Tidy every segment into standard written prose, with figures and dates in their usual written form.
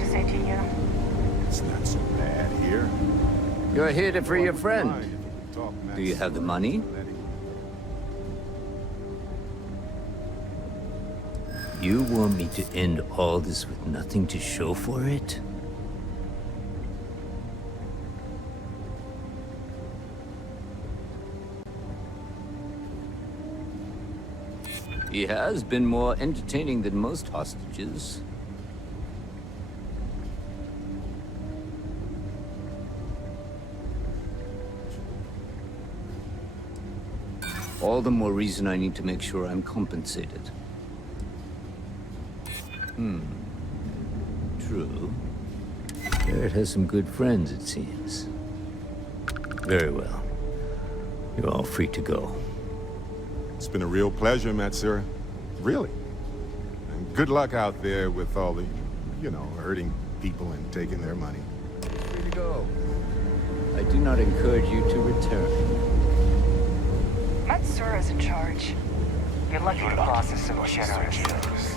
to say to you. It's not so bad here. You're here to free your friend. Fine, if you could talk Do you have the money? You want me to end all this with nothing to show for it? He has been more entertaining than most hostages. All the more reason I need to make sure I'm compensated. True. Barrett has some good friends, it seems. Very well. You're all free to go. It's been a real pleasure, Matsura. Really. And good luck out there with all the, hurting people and taking their money. Free to go. I do not encourage you to return. Matsura's in charge. You're lucky the boss is so generous.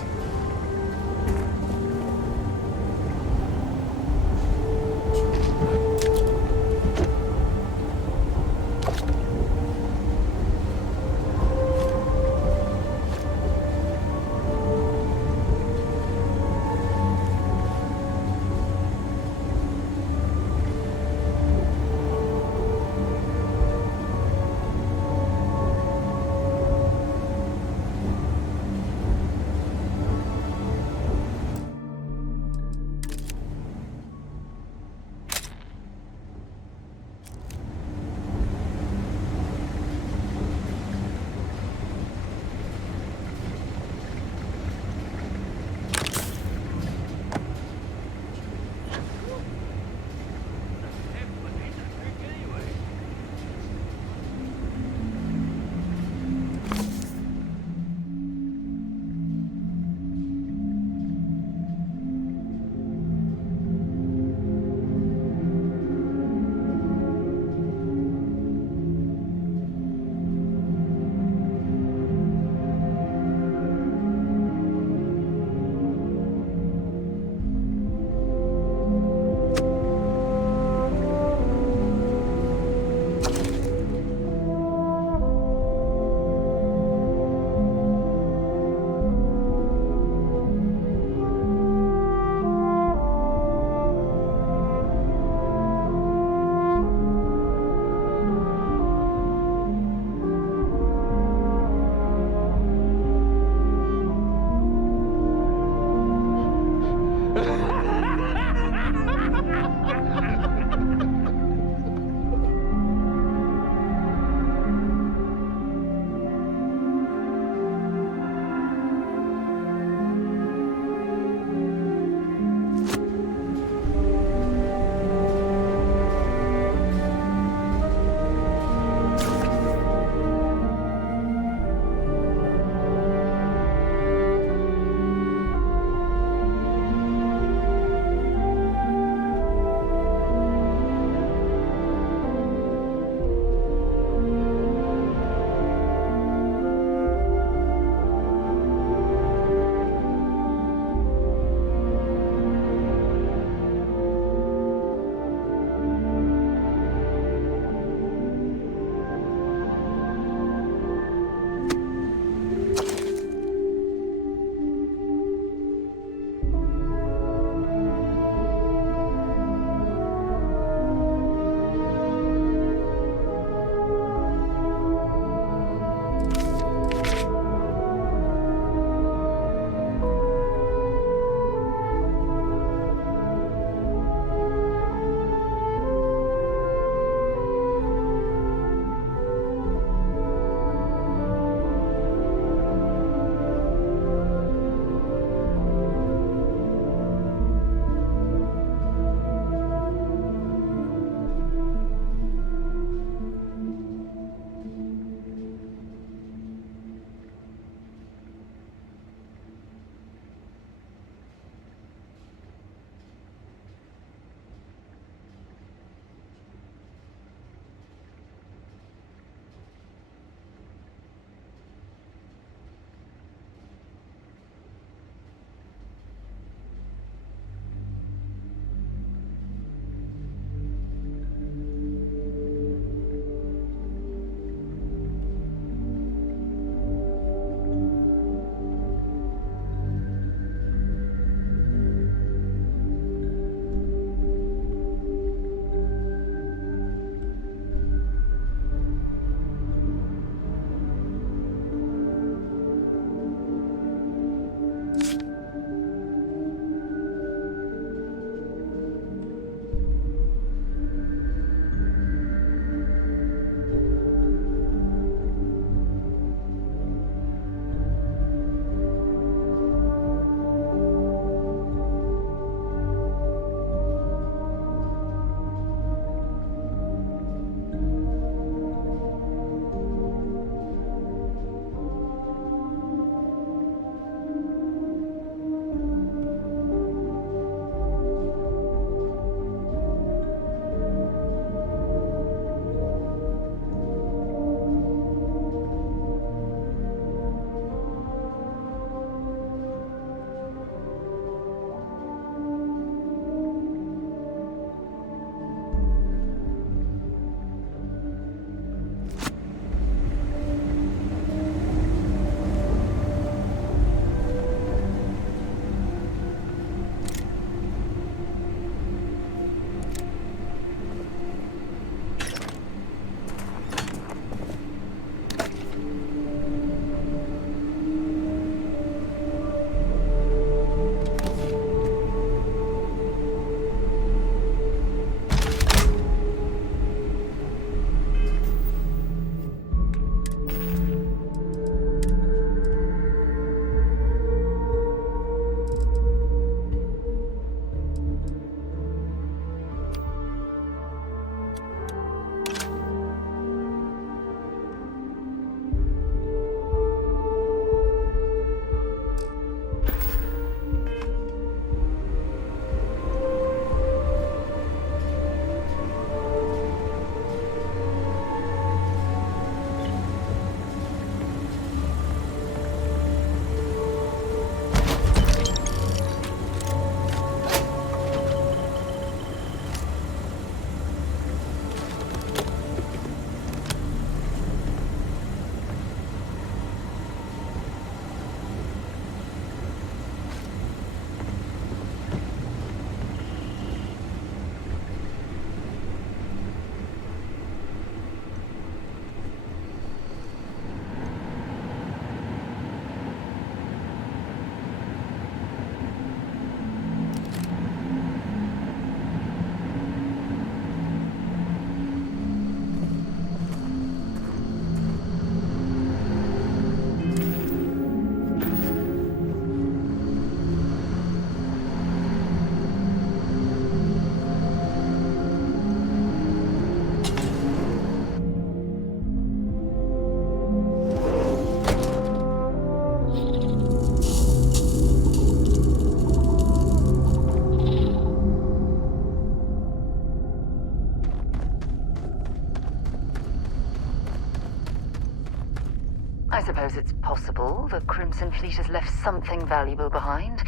suppose it's possible the Crimson Fleet has left something valuable behind,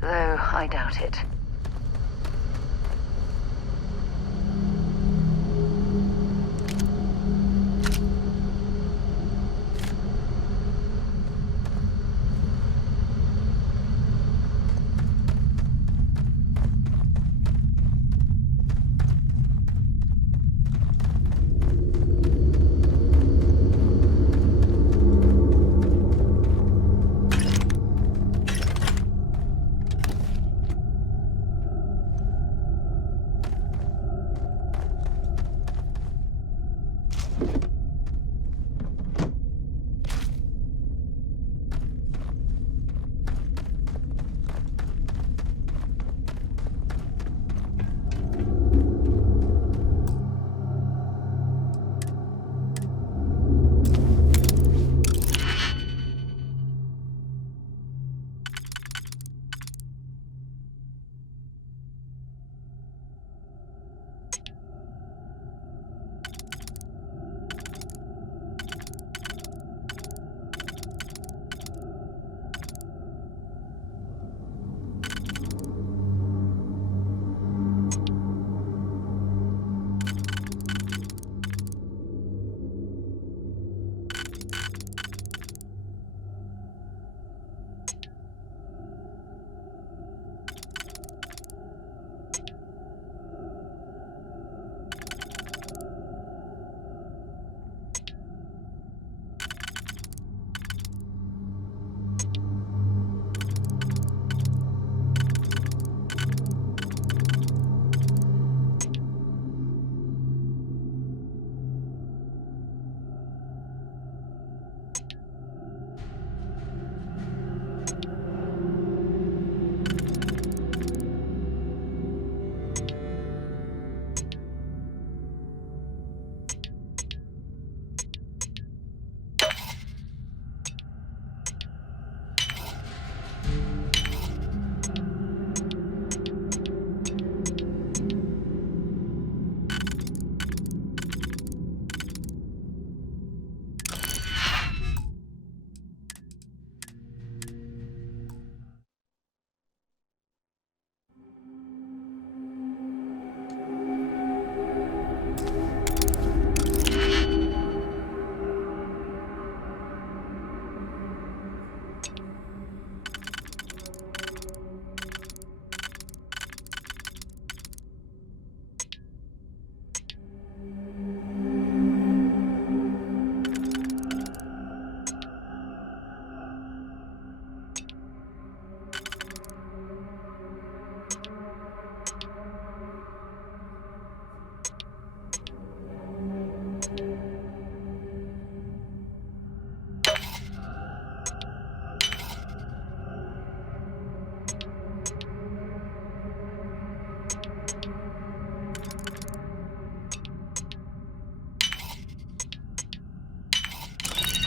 though I doubt it.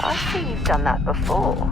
I see you've done that before.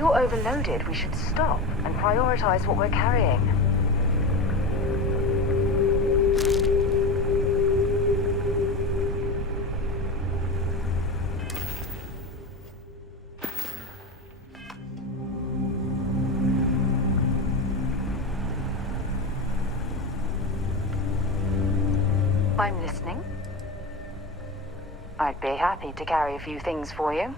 you're overloaded, we should stop and prioritize what we're carrying. I'm listening. I'd be happy to carry a few things for you.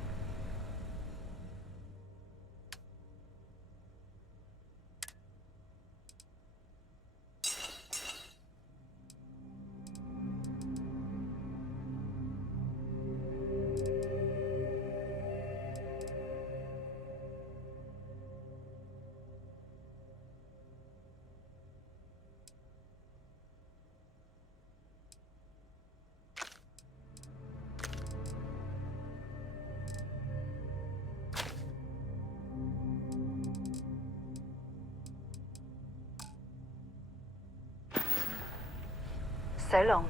So long.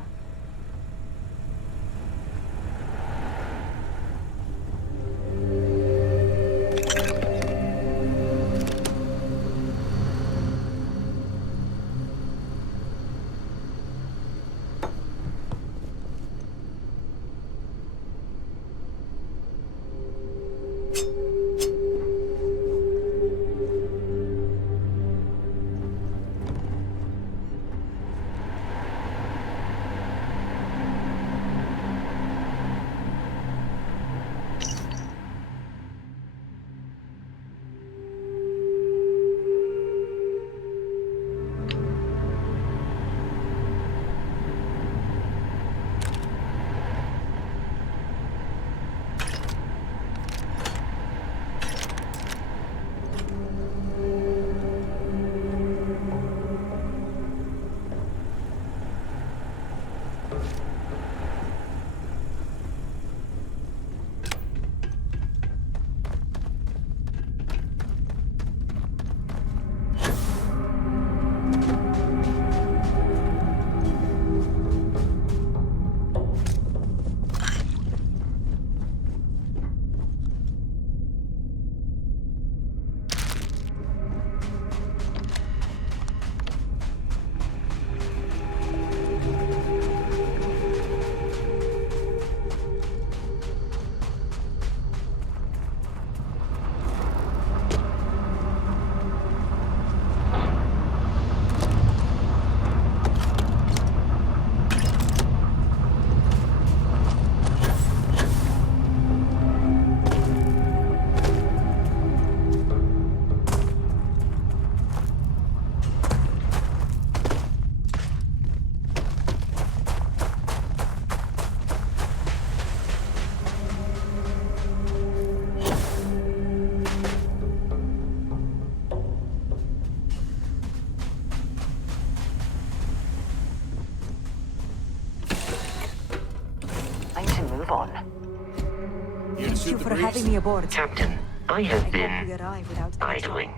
Thank you for having me aboard. Captain, I have I been hope we arrive without idling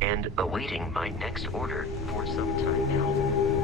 and awaiting my next order for some time now.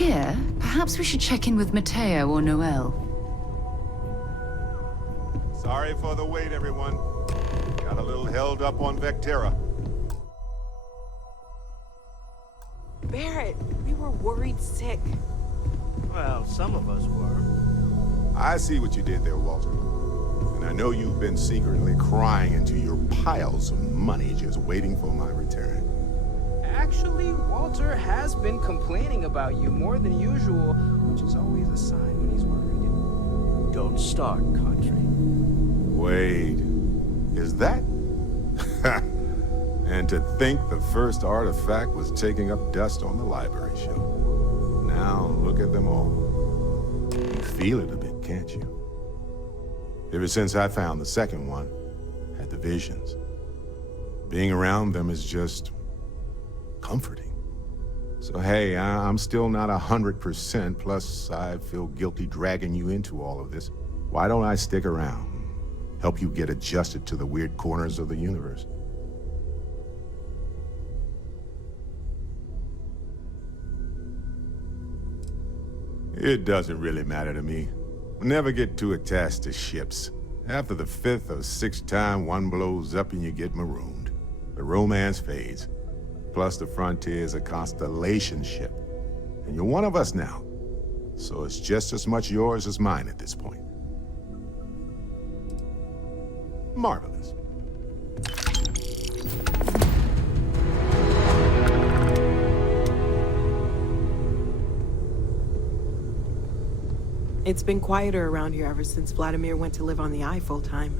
here, perhaps we should check in with Mateo or Noel. Sorry for the wait, everyone. Got a little held up on Vectera. Barrett, we were worried sick. Well, some of us were. I see what you did there, Walter. And I know you've been secretly crying into your piles of money just waiting for my return. Actually, Walter has been complaining about you more than usual, which is always a sign when he's worried. Don't start, Country. Wait, is that? And to think the first artifact was taking up dust on the library shelf. Now look at them all. You feel it a bit, can't you? Ever since I found the second one, had the visions. Being around them is just comforting. So hey, I'm still not 100%, plus I feel guilty dragging you into all of this. Why don't I stick around? Help you get adjusted to the weird corners of the universe. It doesn't really matter to me. Never get too attached to ships. After the 5th or 6th time one blows up and you get marooned, the romance fades. Plus the Frontier is a constellation ship. And you're one of us now. So it's just as much yours as mine at this point. Marvelous. It's been quieter around here ever since Vladimir went to live on the Eye full time.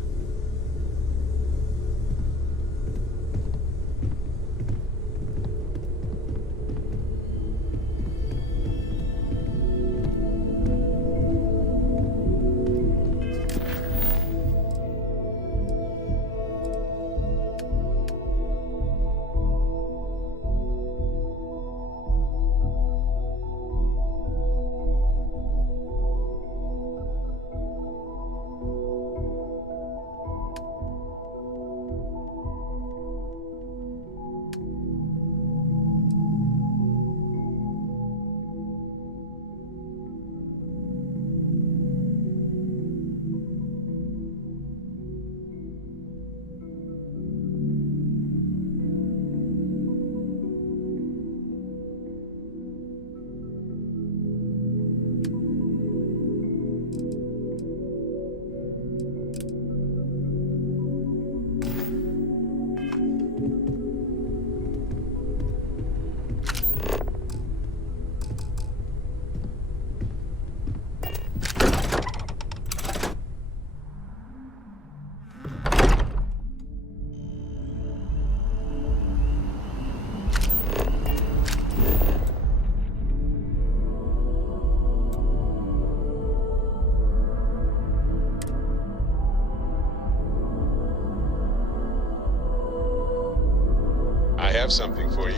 I have something for you.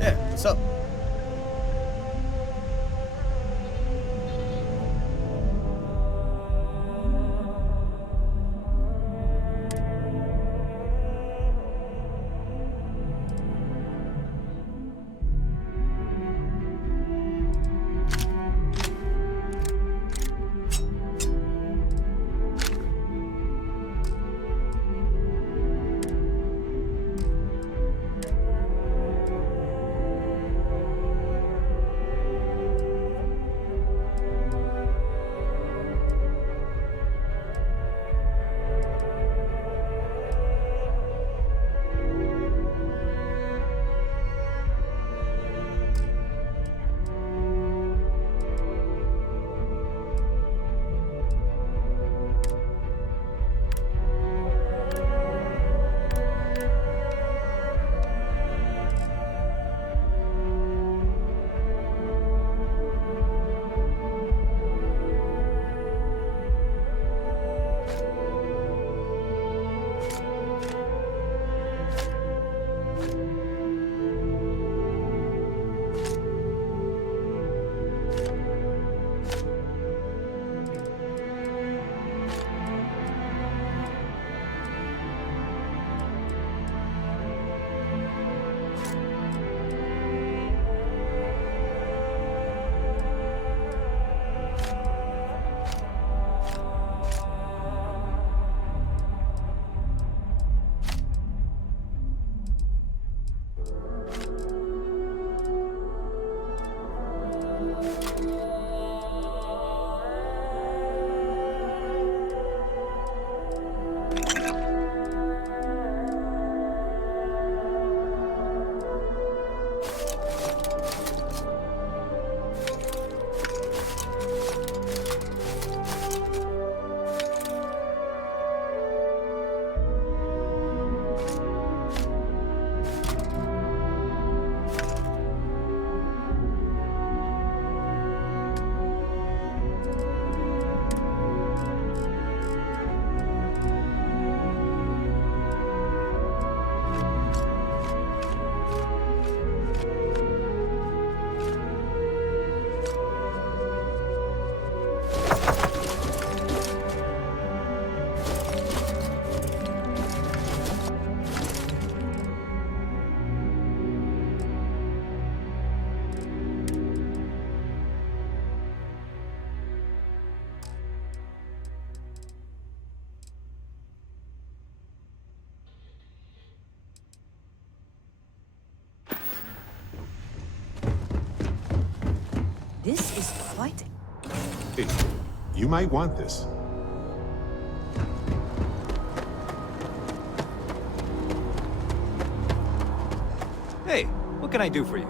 Hey, what's up? This is quite... Hey, you might want this. Hey, what can I do for you?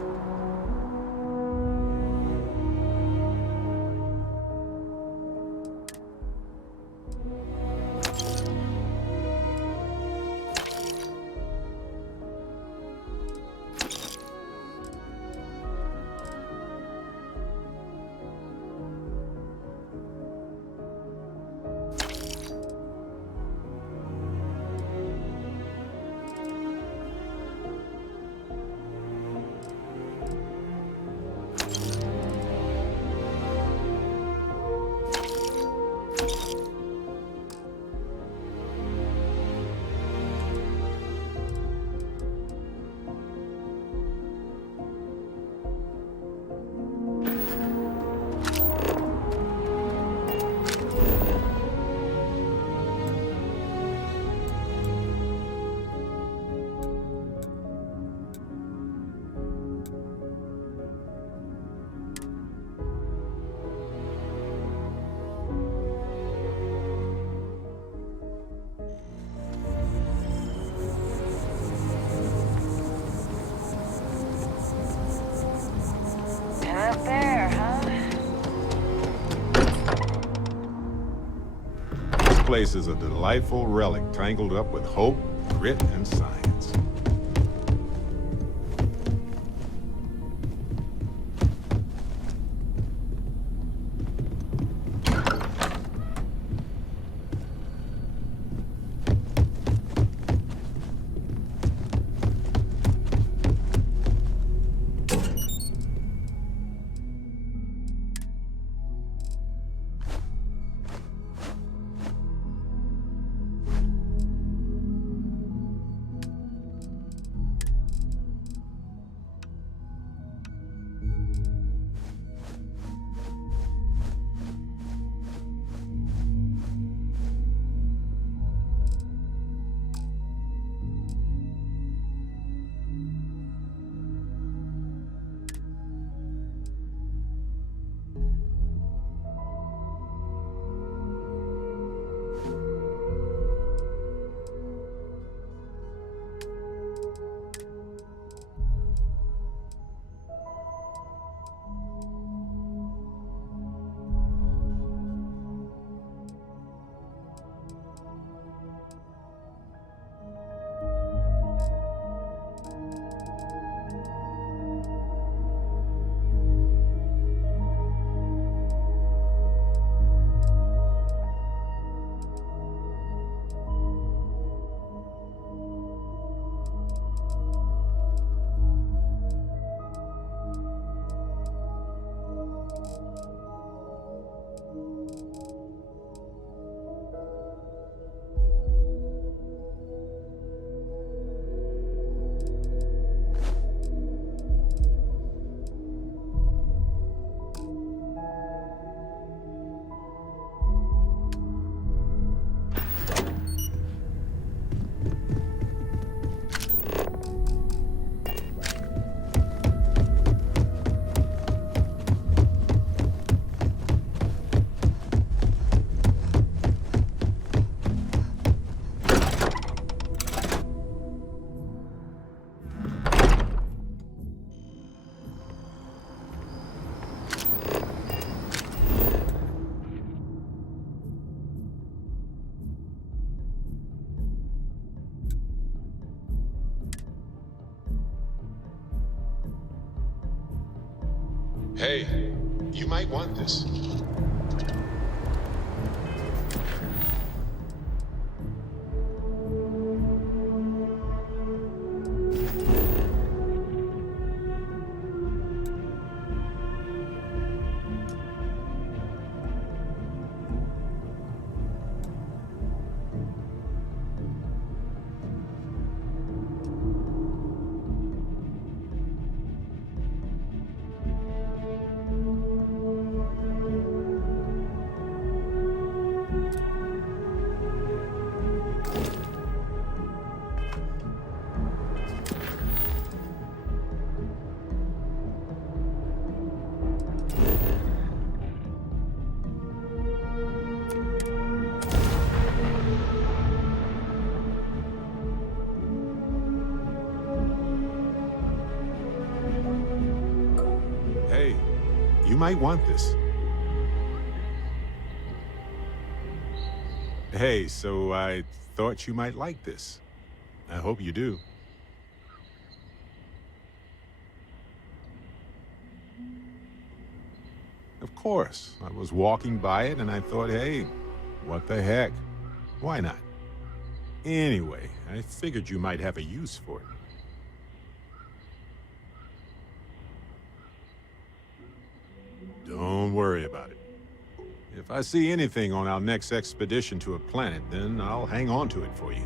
Up there, huh? This place is a delightful relic tangled up with hope, grit, and science. Hey, you might want this. might want this. Hey, so I thought you might like this. I hope you do. Of course, I was walking by it and I thought, hey, what the heck? Why not? Anyway, I figured you might have a use for it. Don't worry about it. If I see anything on our next expedition to a planet, then I'll hang on to it for you.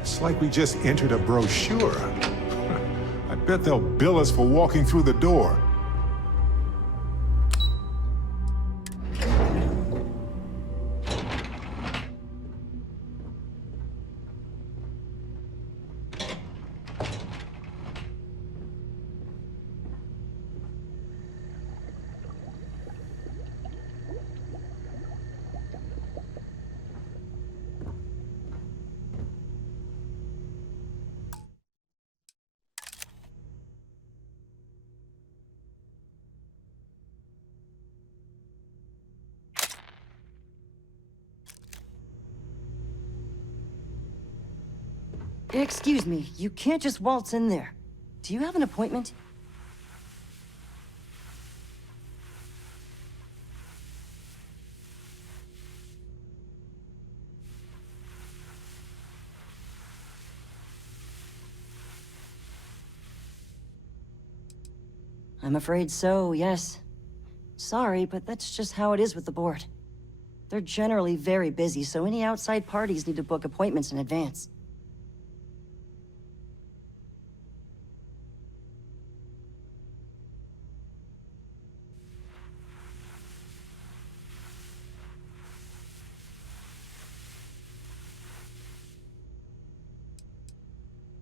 It's like we just entered a brochure. I bet they'll bill us for walking through the door. Excuse me, you can't just waltz in there. Do you have an appointment? I'm afraid so, yes. Sorry, but that's just how it is with the board. They're generally very busy, so any outside parties need to book appointments in advance.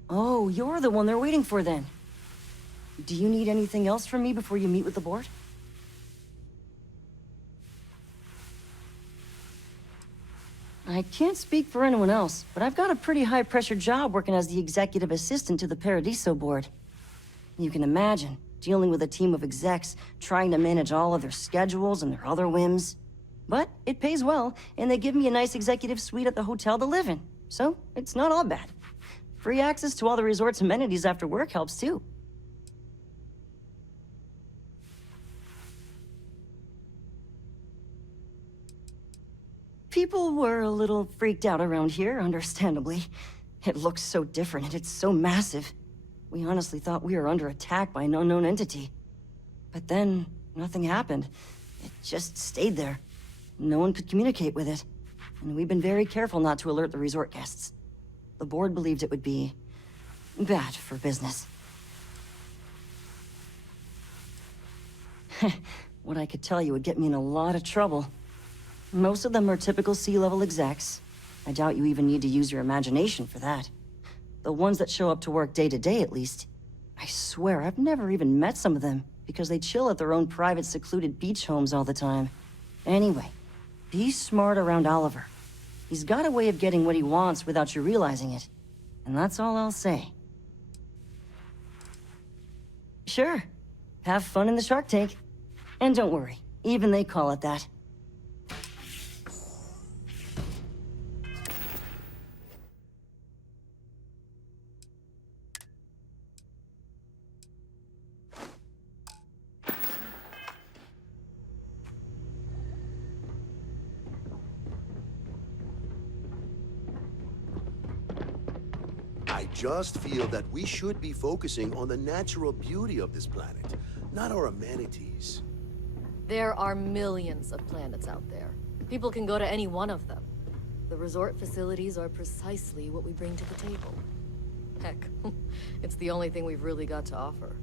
Oh, you're the one they're waiting for then. Do you need anything else from me before you meet with the board? I can't speak for anyone else, but I've got a pretty high-pressure job working as the executive assistant to the Paradiso board. You can imagine, dealing with a team of execs, trying to manage all of their schedules and their other whims. But it pays well, and they give me a nice executive suite at the hotel to live in, so it's not all bad. Free access to all the resort's amenities after work helps too. People were a little freaked out around here, understandably. It looks so different and it's so massive. We honestly thought we were under attack by an unknown entity. But then, nothing happened. It just stayed there. No one could communicate with it. And we've been very careful not to alert the resort guests. The board believed it would be bad for business. What I could tell you would get me in a lot of trouble. Most of them are typical C-level execs. I doubt you even need to use your imagination for that. The ones that show up to work day to day, at least. I swear, I've never even met some of them, because they chill at their own private, secluded beach homes all the time. Anyway, be smart around Oliver. He's got a way of getting what he wants without you realizing it. And that's all I'll say. Sure. Have fun in the shark tank. And don't worry, even they call it that. I just feel that we should be focusing on the natural beauty of this planet, not our amenities. There are millions of planets out there. People can go to any one of them. The resort facilities are precisely what we bring to the table. Heck, it's the only thing we've really got to offer.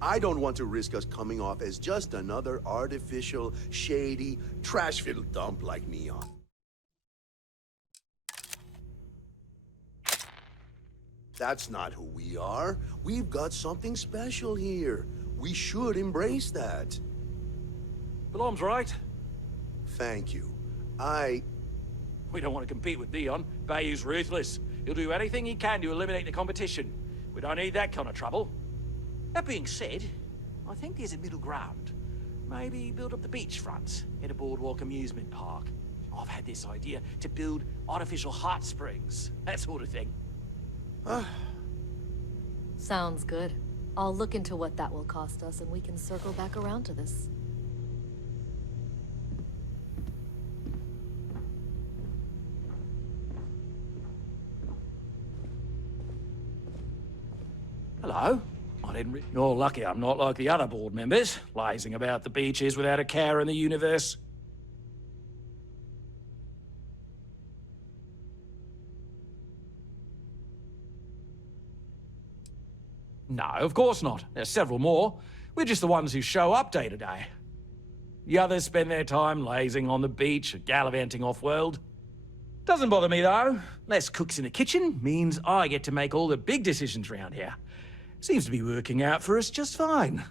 I don't want to risk us coming off as just another artificial, shady, trash-filled dump like Neon. That's not who we are. We've got something special here. We should embrace that. Balom's right. Thank you. We don't want to compete with Neon. Bayou's ruthless. He'll do anything he can to eliminate the competition. We don't need that kind of trouble. That being said, I think there's a middle ground. Maybe build up the beachfront in a boardwalk amusement park. I've had this idea to build artificial hot springs, that sort of thing. Sounds good. I'll look into what that will cost us and we can circle back around to this. Hello? I didn't You're lucky I'm not like the other board members, lazing about the beaches without a care in the universe. No, of course not. There's several more. We're just the ones who show up day to day. The others spend their time lazing on the beach or gallivanting off-world. Doesn't bother me, though. Less cooks in the kitchen means I get to make all the big decisions around here. Seems to be working out for us just fine.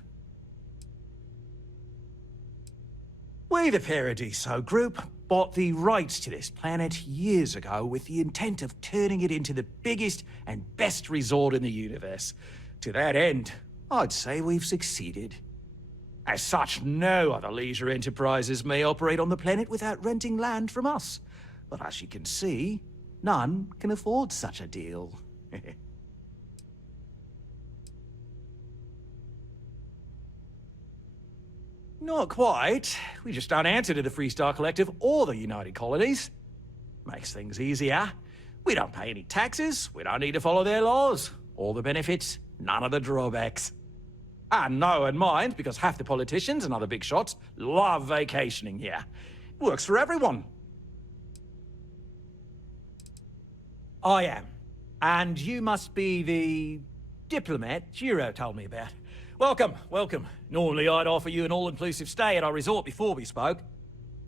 We, the Paradiso Group, bought the rights to this planet years ago with the intent of turning it into the biggest and best resort in the universe. To that end, I'd say we've succeeded. As such, no other leisure enterprises may operate on the planet without renting land from us. But as you can see, none can afford such a deal. Not quite. We just don't answer to the Freestar Collective or the United Colonies. Makes things easier. We don't pay any taxes, we don't need to follow their laws. All the benefits, none of the drawbacks. And no one minds, because half the politicians and other big shots love vacationing here. Works for everyone. I am. And you must be the diplomat Jiro told me about. Welcome, welcome. Normally I'd offer you an all-inclusive stay at our resort before we spoke.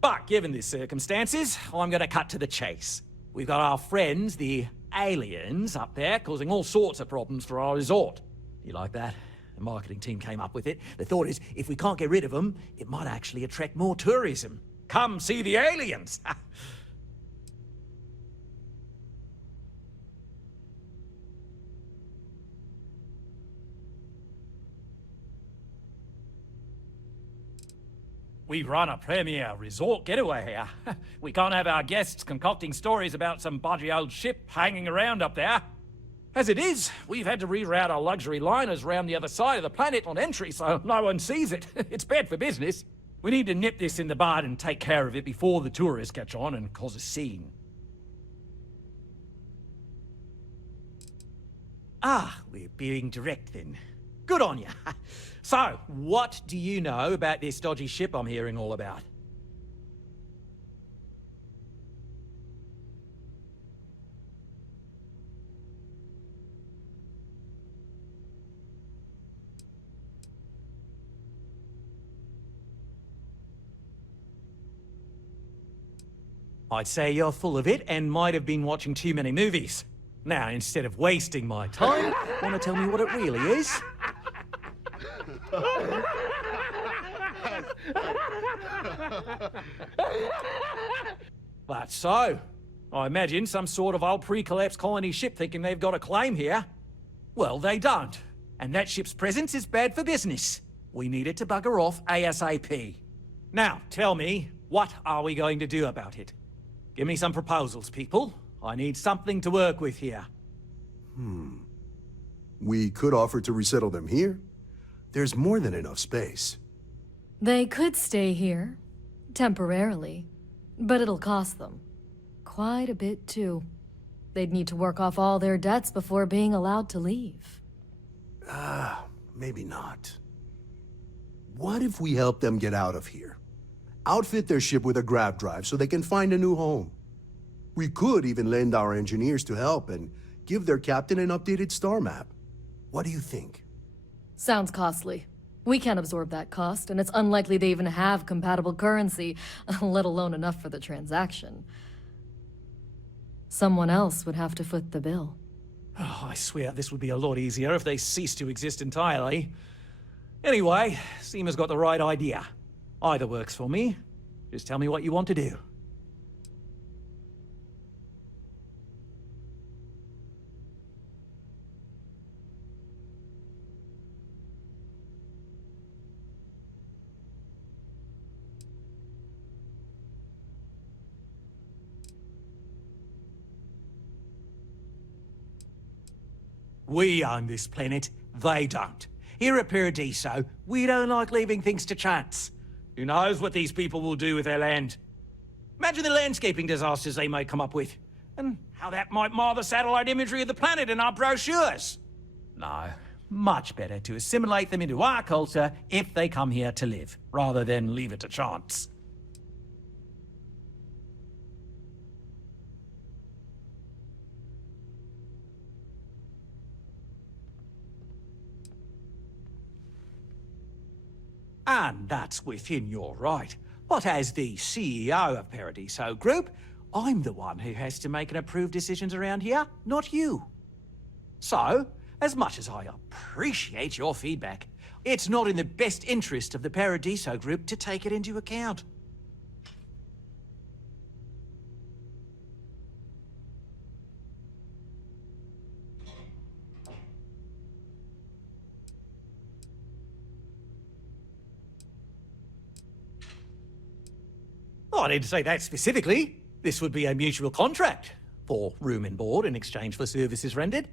But given the circumstances, I'm gonna cut to the chase. We've got our friends, the aliens, up there, causing all sorts of problems for our resort. You like that? The marketing team came up with it. The thought is, if we can't get rid of them, it might actually attract more tourism. Come see the aliens! We run a premier resort getaway here. We can't have our guests concocting stories about some budgy old ship hanging around up there. As it is, we've had to reroute our luxury liners round the other side of the planet on entry so no one sees it. It's bad for business. We need to nip this in the bud and take care of it before the tourists catch on and cause a scene. Ah, we're being direct then. Good on you. So, what do you know about this dodgy ship I'm hearing all about? I'd say you're full of it and might have been watching too many movies. Now, instead of wasting my time, want to tell me what it really is? That's so. I imagine some sort of old pre-collapse colony ship thinking they've got a claim here. Well, they don't. And that ship's presence is bad for business. We need it to bugger off ASAP. Now, tell me, what are we going to do about it? Give me some proposals, people. I need something to work with here. We could offer to resettle them here. There's more than enough space. They could stay here, temporarily, but it'll cost them. Quite a bit, too. They'd need to work off all their debts before being allowed to leave. Maybe not. What if we help them get out of here? Outfit their ship with a grav drive so they can find a new home. We could even lend our engineers to help and give their captain an updated star map. What do you think? Sounds costly. We can't absorb that cost, and it's unlikely they even have compatible currency, let alone enough for the transaction. Someone else would have to foot the bill. Oh, I swear this would be a lot easier if they ceased to exist entirely. Anyway, Seema's got the right idea. Either works for me. Just tell me what you want to do. We own this planet, they don't. Here at Paradiso, we don't like leaving things to chance. Who knows what these people will do with their land? Imagine the landscaping disasters they may come up with, and how that might mar the satellite imagery of the planet in our brochures. No, much better to assimilate them into our culture if they come here to live, rather than leave it to chance. And that's within your right. But as the CEO of Paradiso Group, I'm the one who has to make and approve decisions around here, not you. So, as much as I appreciate your feedback, it's not in the best interest of the Paradiso Group to take it into account. Oh, I didn't say that specifically. This would be a mutual contract for room and board in exchange for services rendered.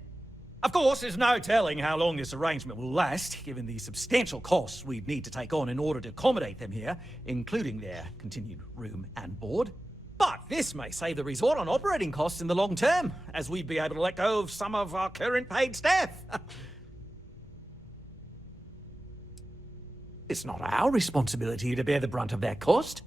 Of course, there's no telling how long this arrangement will last, given the substantial costs we'd need to take on in order to accommodate them here, including their continued room and board. But this may save the resort on operating costs in the long term, as we'd be able to let go of some of our current paid staff. It's not our responsibility to bear the brunt of that cost.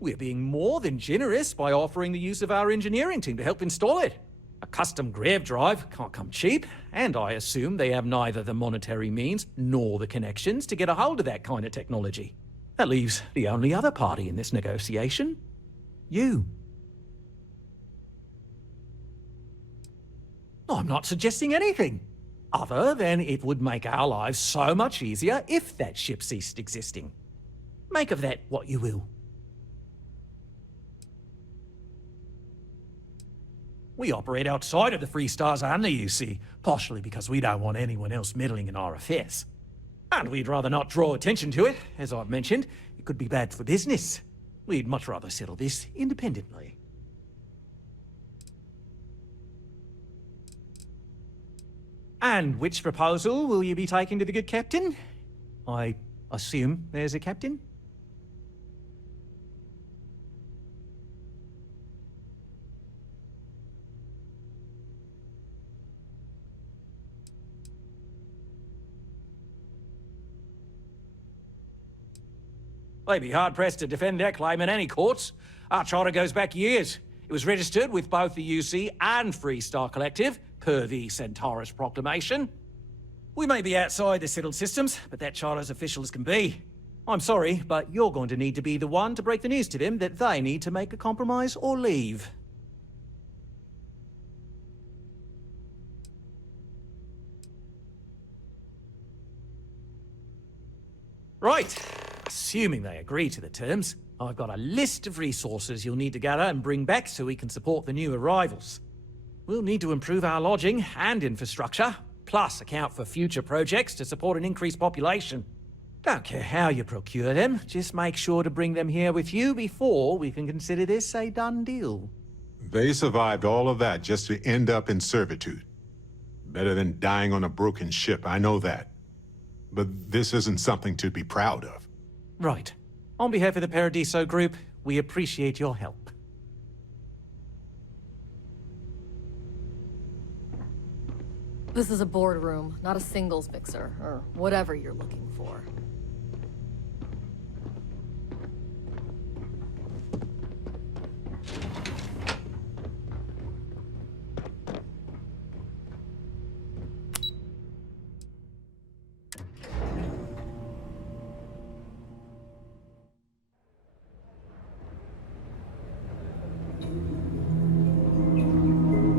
We're being more than generous by offering the use of our engineering team to help install it. A custom grav drive can't come cheap, and I assume they have neither the monetary means nor the connections to get a hold of that kind of technology. That leaves the only other party in this negotiation. You. I'm not suggesting anything, other than it would make our lives so much easier if that ship ceased existing. Make of that what you will. We operate outside of the Free Stars only, you see, partially because we don't want anyone else meddling in our affairs. And we'd rather not draw attention to it. As I've mentioned, it could be bad for business. We'd much rather settle this independently. And which proposal will you be taking to the good captain? I assume there's a captain? They'd be hard-pressed to defend their claim in any courts. Our charter goes back years. It was registered with both the UC and Free Star Collective, per the Centaurus Proclamation. We may be outside the settled systems, but that charter's official as can be. I'm sorry, but you're going to need to be the one to break the news to them that they need to make a compromise or leave. Right. Assuming they agree to the terms, I've got a list of resources you'll need to gather and bring back so we can support the new arrivals. We'll need to improve our lodging and infrastructure, plus account for future projects to support an increased population. Don't care how you procure them, just make sure to bring them here with you before we can consider this a done deal. They survived all of that just to end up in servitude. Better than dying on a broken ship, I know that. But this isn't something to be proud of. Right. On behalf of the Paradiso Group, we appreciate your help. This is a boardroom, not a singles mixer, or whatever you're looking for.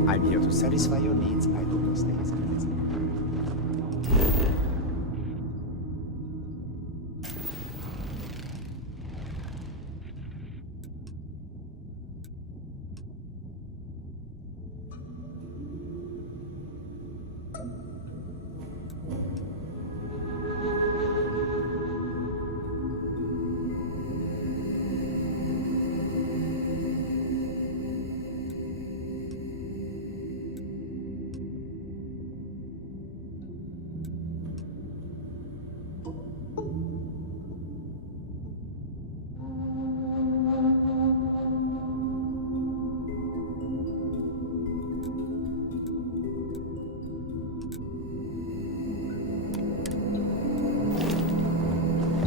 I'm here to satisfy your needs. I do those things.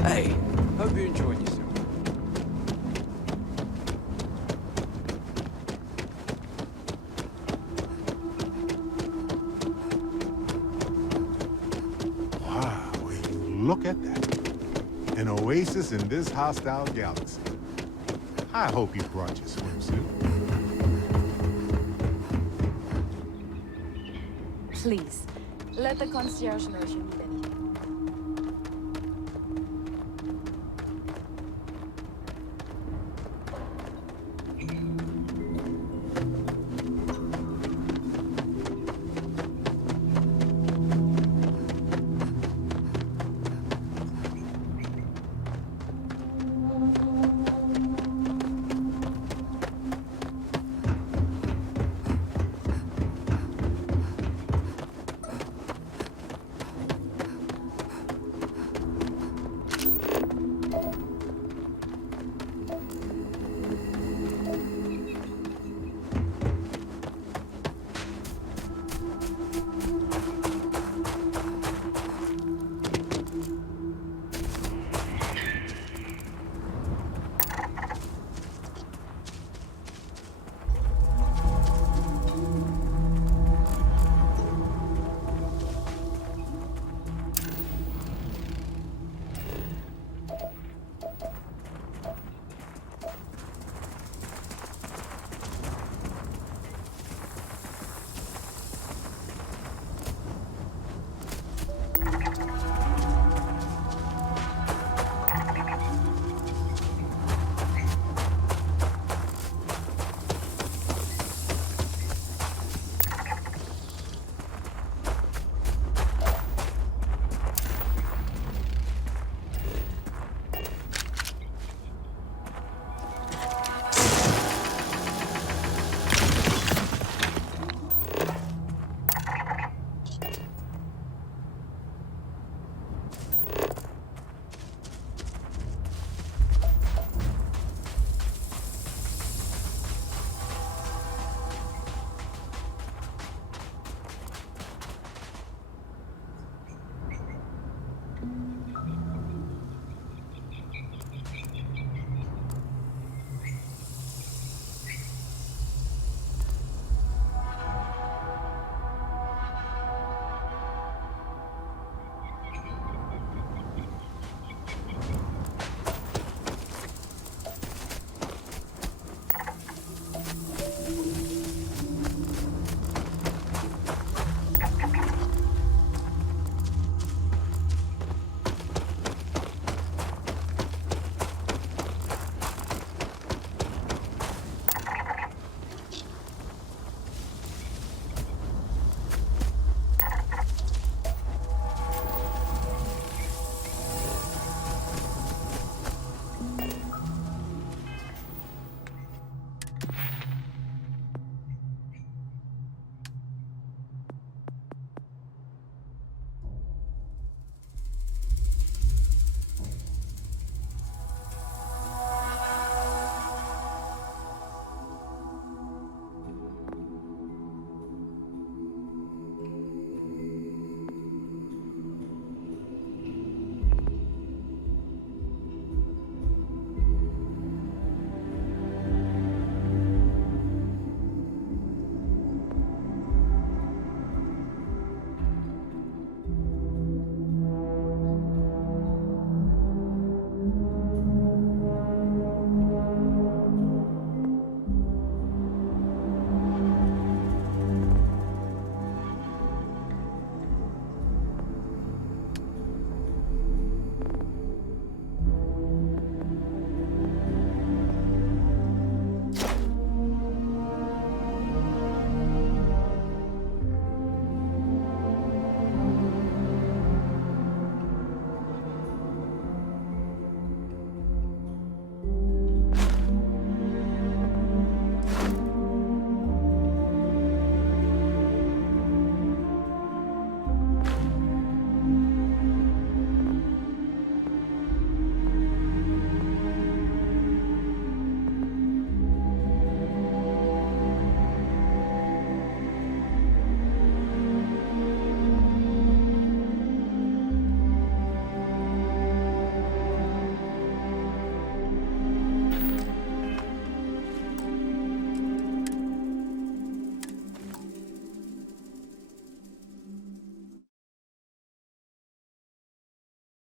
Hey, hope you're enjoying yourself. Wow, will you look at that. An oasis in this hostile galaxy. I hope you brought your swimsuit. Please, let the concierge know if you need anything.